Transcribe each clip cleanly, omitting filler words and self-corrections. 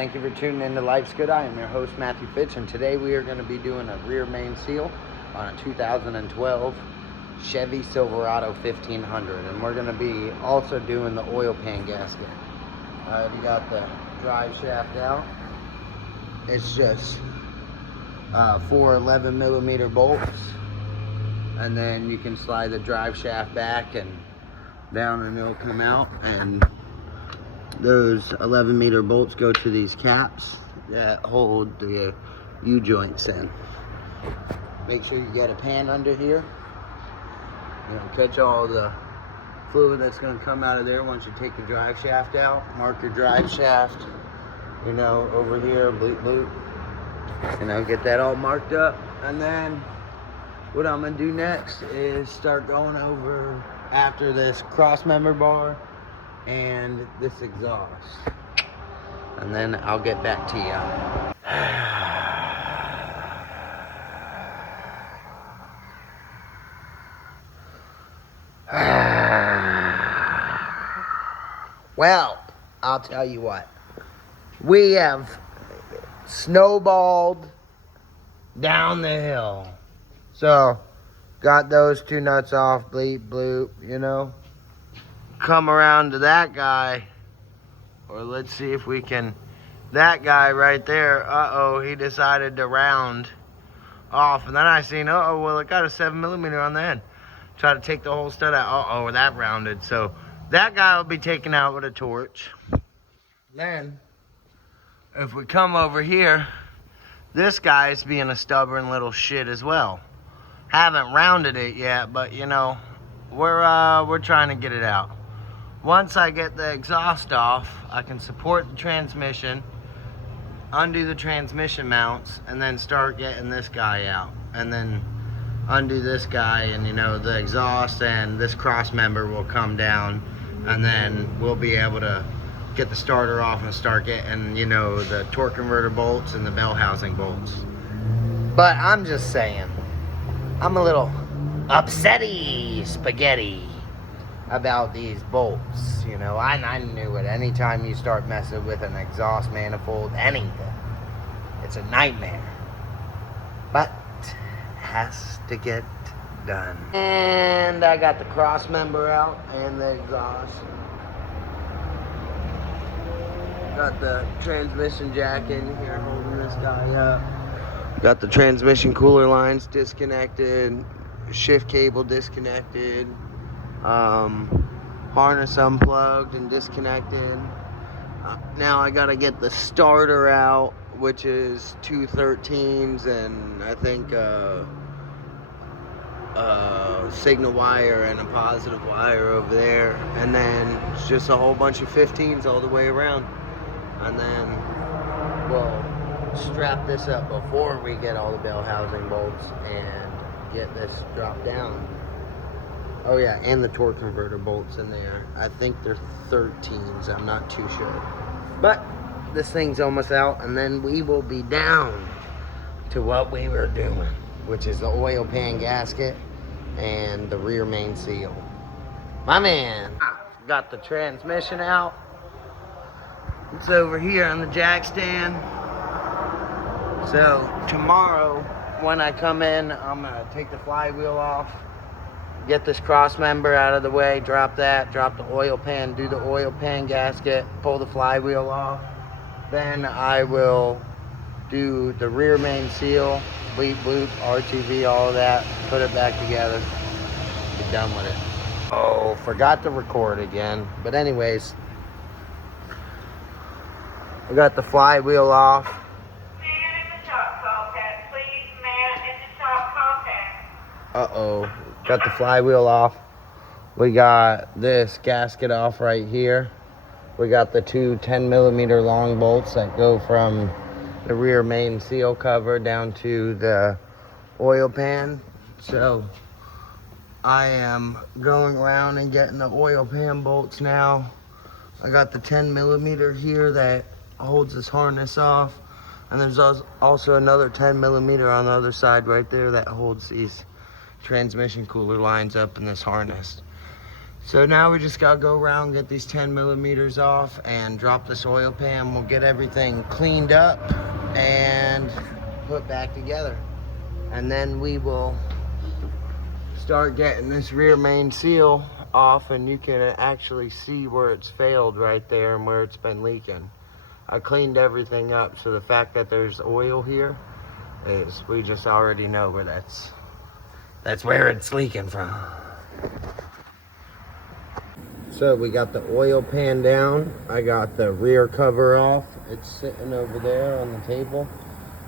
Thank you for tuning in to Life's Good. I am your host, Matthew Fitch, and today we are going to be doing a rear main seal on a 2012 Chevy Silverado 1500, and we're going to be also doing the oil pan gasket. You got the drive shaft out. It's just 4 11mm bolts, and then you can slide the drive shaft back and down, and it'll come out. And those 11mm bolts go to these caps that hold the U-joints in. Make sure you get a pan under here. Catch all the fluid that's going to come out of there once you take the drive shaft out. Mark your drive shaft, over here, bleep bloop. Get that all marked up. And then what I'm going to do next is start going over after this cross member bar and this exhaust, and then I'll get back to you. Well, I'll tell you what, we have snowballed down the hill. So got those two nuts off, bleep bloop, come around to that guy, or let's see if we can, that guy right there, he decided to round off, and then I seen, well, it got a 7mm on the end. Try to take the whole stud out, that rounded. So that guy will be taken out with a torch. Then, if we come over here, this guy's being a stubborn little shit as well. Haven't rounded it yet, but we're trying to get it out. Once I get the exhaust off, I can support the transmission, undo the transmission mounts, and then start getting this guy out. And then undo this guy, and the exhaust and this cross member will come down, and then we'll be able to get the starter off and start getting, the torque converter bolts and the bell housing bolts. But I'm just saying, I'm a little upsetty spaghetti about these bolts. I knew it. Anytime you start messing with an exhaust manifold, anything, it's a nightmare. But it has to get done. And I got the cross member out and the exhaust. Got the transmission jack in here holding this guy up. Got the transmission cooler lines disconnected, shift cable disconnected, harness unplugged and disconnected. Now I gotta get the starter out, which is 2 13s and I think signal wire and a positive wire over there, and then it's just a whole bunch of 15s all the way around. And then we'll strap this up before we get all the bell housing bolts and get this dropped down. Oh yeah, and the torque converter bolts in there. I think they're 13s, I'm not too sure. But this thing's almost out, and then we will be down to what we were doing, which is the oil pan gasket and the rear main seal. My man got the transmission out. It's over here on the jack stand. So tomorrow when I come in, I'm gonna take the flywheel off, get this cross member out of the way, drop that, drop the oil pan, do the oil pan gasket, pull the flywheel off. Then I will do the rear main seal, bleep bloop, RTV, all of that, put it back together, be done with it. Oh, forgot to record again. But anyways, I got the flywheel off. Man in the shop contact, please, man in the shop contact. Got the flywheel off. We got this gasket off right here. We got the two 10mm long bolts that go from the rear main seal cover down to the oil pan. So I am going around and getting the oil pan bolts now. I got the 10mm here that holds this harness off, and there's also another 10mm on the other side right there that holds these transmission cooler lines up in this harness. So now we just gotta go around, get these 10 millimeters off and drop this oil pan. We'll get everything cleaned up and put back together. And then we will start getting this rear main seal off, and you can actually see where it's failed right there and where it's been leaking. I cleaned everything up, so the fact that there's oil here is, we just already know where that's where it's leaking from. So we got the oil pan down. I got the rear cover off. It's sitting over there on the table.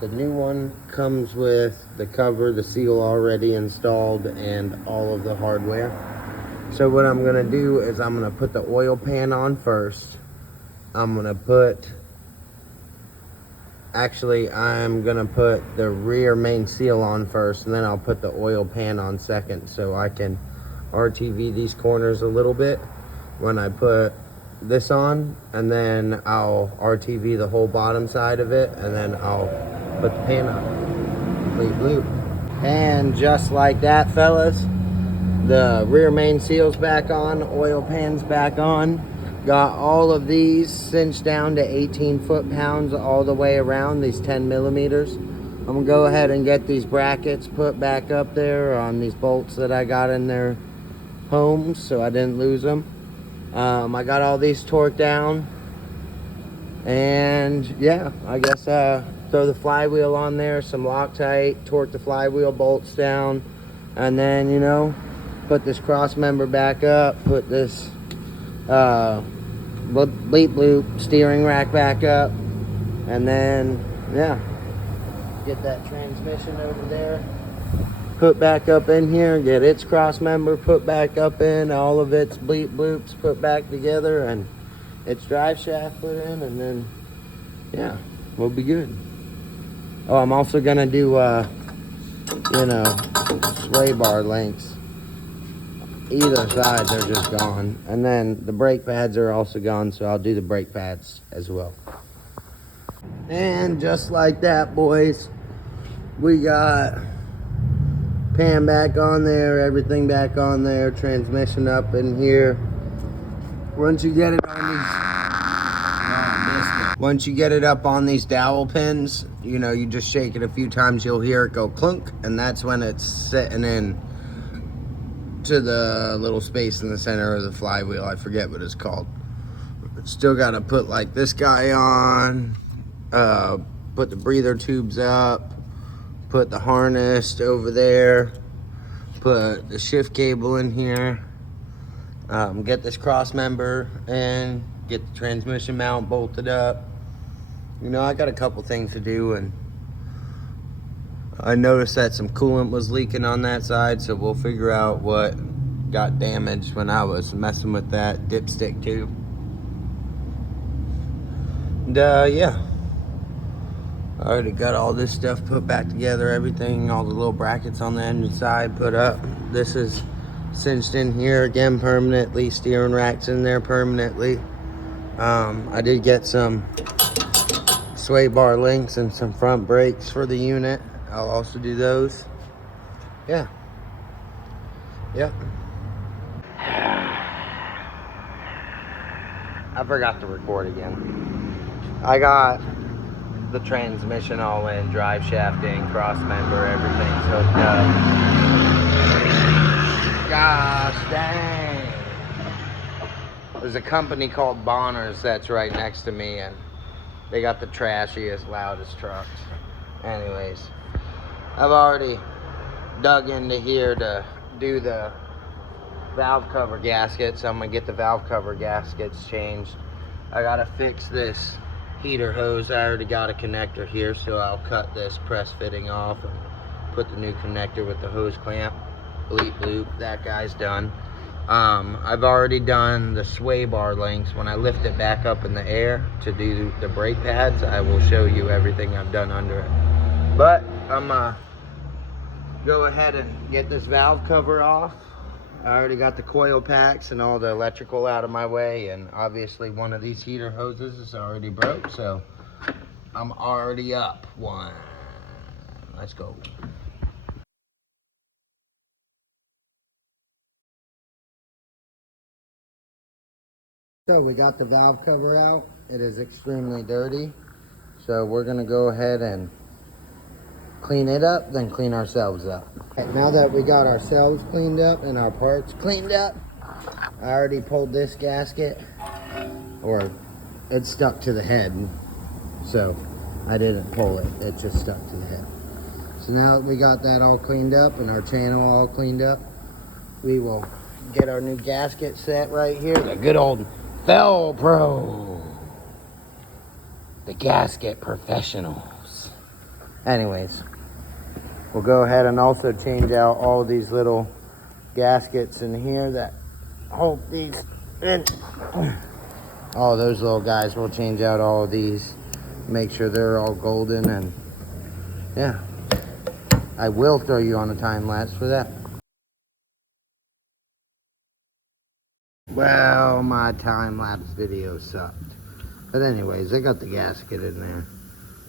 The new one comes with the cover, the seal already installed, and all of the hardware. So what I'm gonna do is I'm gonna put the oil pan on first. I'm gonna put the rear main seal on first, and then I'll put the oil pan on second, so I can RTV these corners a little bit when I put this on, and then I'll RTV the whole bottom side of it, and then I'll put the pan on. Complete loop. And just like that, fellas, the rear main seal's back on, oil pan's back on. Got all of these cinched down to 18 foot-pounds all the way around, these 10 millimeters. I'm gonna go ahead and get these brackets put back up there on these bolts that I got in their homes, so I didn't lose them. I got all these torqued down, and yeah, I guess throw the flywheel on there, some Loctite, torque the flywheel bolts down, and then, you know, put this cross member back up, put this bleep bloop steering rack back up, and then yeah, get that transmission over there put back up in here, get its cross member put back up in, all of its bleep bloops put back together, and its drive shaft put in, and then yeah, we'll be good. Oh, I'm also gonna do you know, sway bar links. Either side, they're just gone. And then the brake pads are also gone, so I'll do the brake pads as well. And just like that, boys, we got pan back on there, everything back on there, transmission up in here. Once you get it on up on these dowel pins, you know, you just shake it a few times, you'll hear it go clunk, and that's when it's sitting in to the little space in the center of the flywheel. I forget what it's called. Still got to put like this guy on, put the breather tubes up, put the harness over there, put the shift cable in here, get this cross member and get the transmission mount bolted up. You know, I got a couple things to do, and I noticed that some coolant was leaking on that side, so we'll figure out what got damaged when I was messing with that dipstick tube. And yeah, I already got all this stuff put back together, everything, all the little brackets on the end and side put up. This is cinched in here again permanently, steering racks in there permanently. I did get some sway bar links and some front brakes for the unit. I'll also do those. Yeah. Yep. I forgot to record again. I got the transmission all in, drive shaft in, cross member, everything's hooked up. Gosh dang. There's a company called Bonner's that's right next to me, and they got the trashiest, loudest trucks. Anyways, I've already dug into here to do the valve cover gaskets. I'm gonna get the valve cover gaskets changed. I gotta fix this heater hose. I already got a connector here, so I'll cut this press fitting off and put the new connector with the hose clamp. Bleep bloop, that guy's done. I've already done the sway bar links. When I lift it back up in the air to do the brake pads, I will show you everything I've done under it. But I'm gonna go ahead and get this valve cover off. I already got the coil packs and all the electrical out of my way, and obviously one of these heater hoses is already broke, so I'm already up one. Let's go. So we got the valve cover out. It is extremely dirty. So we're gonna go ahead and clean it up, then clean ourselves up. Okay, now that we got ourselves cleaned up and our parts cleaned up, I already pulled this gasket, or it stuck to the head. So I didn't pull it, it just stuck to the head. So now that we got that all cleaned up and our channel all cleaned up, we will get our new gasket set right here. The good old Fel Pro. The gasket professionals. Anyways, we'll go ahead and also change out all these little gaskets in here that hold these in. All those little guys, we'll change out all of these. Make sure they're all golden, and yeah. I will throw you on a time lapse for that. Well, my time-lapse video sucked. But anyways, I got the gasket in there.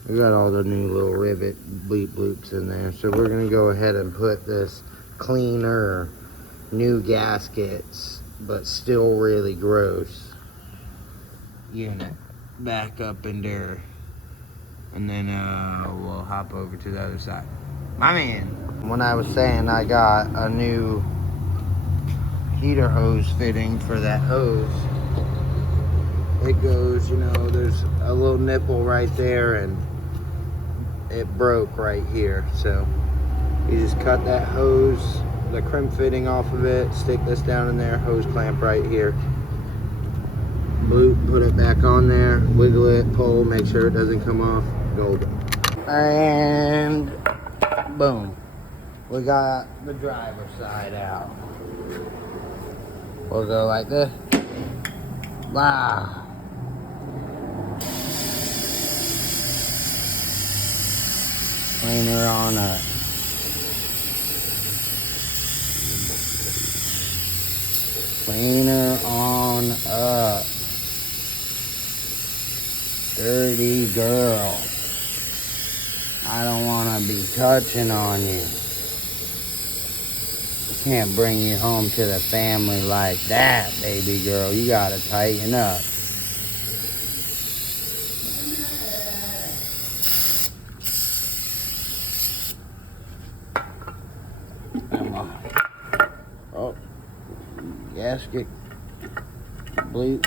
We got all the new little rivet bleep bloops in there. So we're going to go ahead and put this cleaner, new gaskets, but still really gross unit back up in there. And then we'll hop over to the other side. My man. When I was saying I got a new heater hose fitting for that hose, it goes, you know, there's a little nipple right there and it broke right here. So you just cut that hose, the crimp fitting off of it, stick this down in there, hose clamp right here, bloop, put it back on there, wiggle it, pull, make sure it doesn't come off, golden. And boom, we got the driver's side out. We'll go like this. Wow. Cleaner on up. Cleaner on up. Dirty girl. I don't want to be touching on you. Can't bring you home to the family like that, baby girl. You gotta tighten up. Come on. Oh, gasket. Bloop.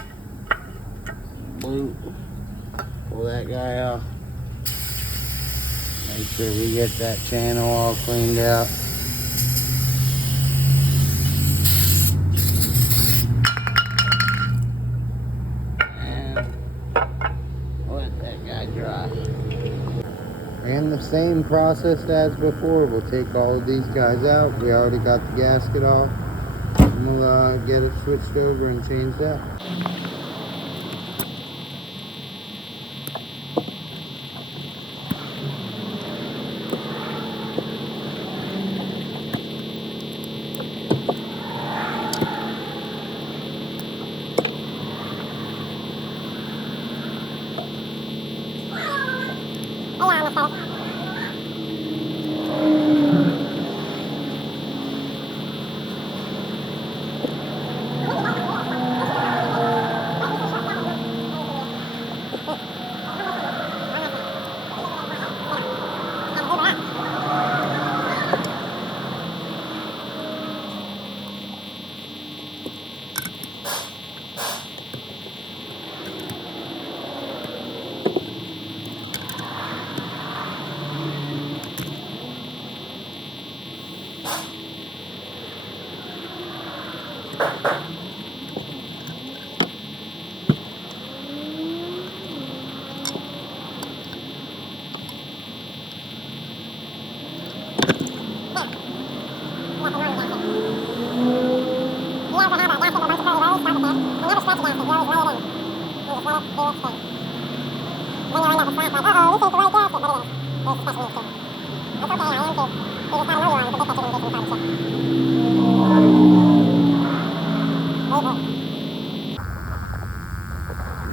Bloop. Pull that guy off. Make sure we get that channel all cleaned out. And the same process as before. We'll take all of these guys out. We already got the gasket off. And we'll get it switched over and changed out.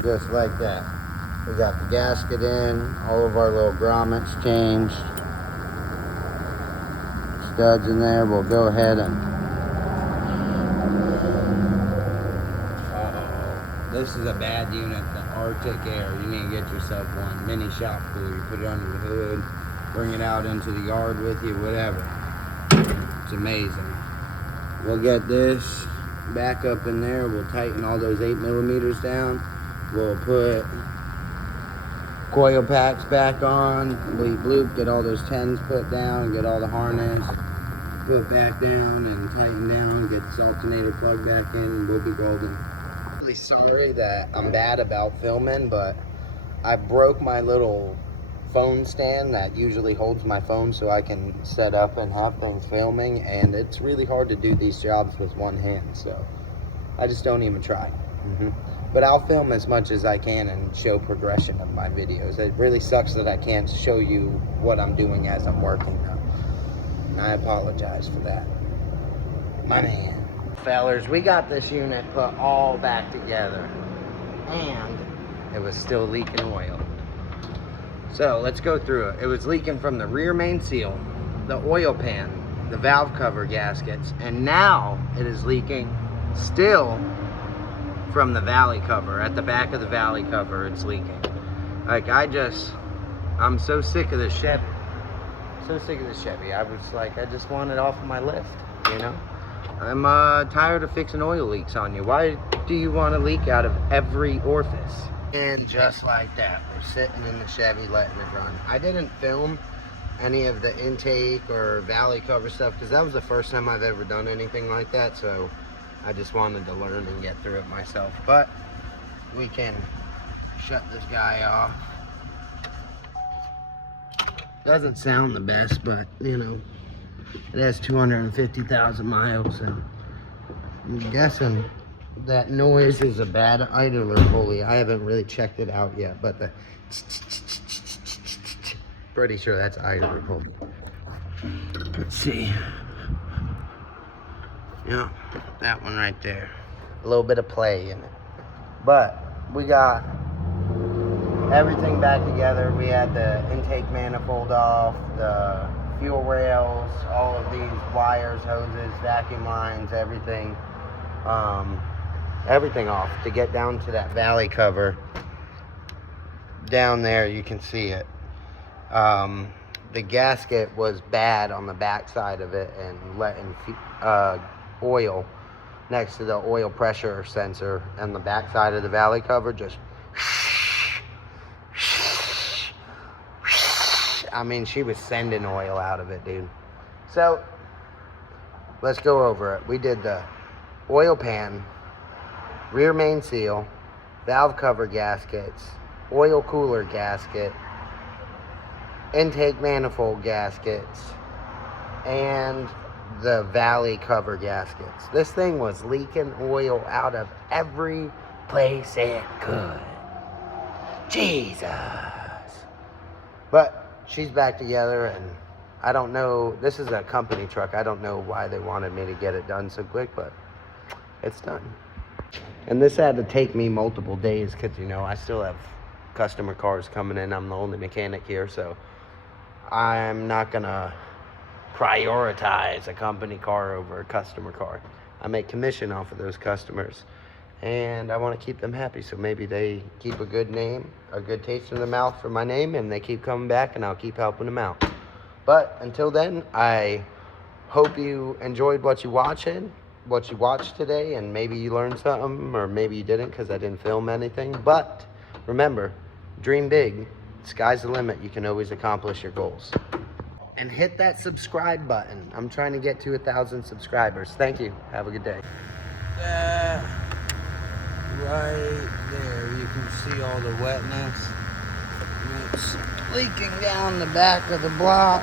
Just like that. We got the gasket in, all of our little grommets changed. Studs in there. We'll go ahead and This is a bad unit, the Arctic Air. You need to get yourself one. Mini shop cooler. You put it under the hood, bring it out into the yard with you, whatever. It's amazing. We'll get this back up in there. We'll tighten all those 8mm down. We'll put coil packs back on, bleep bloop, get all those 10s put down, get all the harness put back down and tighten down, get this alternator plugged back in, and we'll be golden. Really sorry that I'm bad about filming, but I broke my little phone stand that usually holds my phone so I can set up and have things filming, and it's really hard to do these jobs with one hand, so I just don't even try. But I'll film as much as I can and show progression of my videos. It really sucks that I can't show you what I'm doing as I'm working though, and I apologize for that. My man. Fellers, we got this unit put all back together, and it was still leaking oil. So let's go through it. It was leaking from the rear main seal, the oil pan, the valve cover gaskets, and now it is leaking still from the valley cover. At the back of the valley cover, it's leaking. Like, I'm so sick of this Chevy. So sick of this Chevy. I was like, I just want it off of my list, you know? I'm tired of fixing oil leaks on you. Why do you want to leak out of every orifice? And just like that, we're sitting in the Chevy letting it run. I didn't film any of the intake or valley cover stuff because that was the first time I've ever done anything like that, so I just wanted to learn and get through it myself. But we can shut this guy off. Doesn't sound the best, but you know, it has 250,000 miles, so I'm guessing that noise is a bad idler pulley. I haven't really checked it out yet, but the pretty sure that's idler pulley. Let's see. Yeah, that one right there. A little bit of play in it. But we got everything back together. We had the intake manifold off, the fuel rails, all of these wires, hoses, vacuum lines, everything. Everything off to get down to that valley cover. Down there, you can see it. The gasket was bad on the back side of it and letting oil next to the oil pressure sensor, and the back side of the valley cover just I mean, she was sending oil out of it, dude. So let's go over it. We did the oil pan, rear main seal, valve cover gaskets, oil cooler gasket, intake manifold gaskets, and the valley cover gaskets. This thing was leaking oil out of every place it could. Jesus. But she's back together, and I don't know, this is a company truck. I don't know why they wanted me to get it done so quick, but it's done. And this had to take me multiple days because, you know, I still have customer cars coming in. I'm the only mechanic here, so I'm not gonna prioritize a company car over a customer car. I make commission off of those customers, and I want to keep them happy, so maybe they keep a good name, a good taste in their mouth for my name, and they keep coming back, and I'll keep helping them out. But until then, I hope you enjoyed what you watched today, and maybe you learned something, or maybe you didn't because I didn't film anything. But remember, dream big. Sky's the limit. You can always accomplish your goals. And hit that subscribe button. I'm trying to get to 1,000 subscribers. Thank you. Have a good day. Right there, you can see all the wetness. And it's leaking down the back of the block.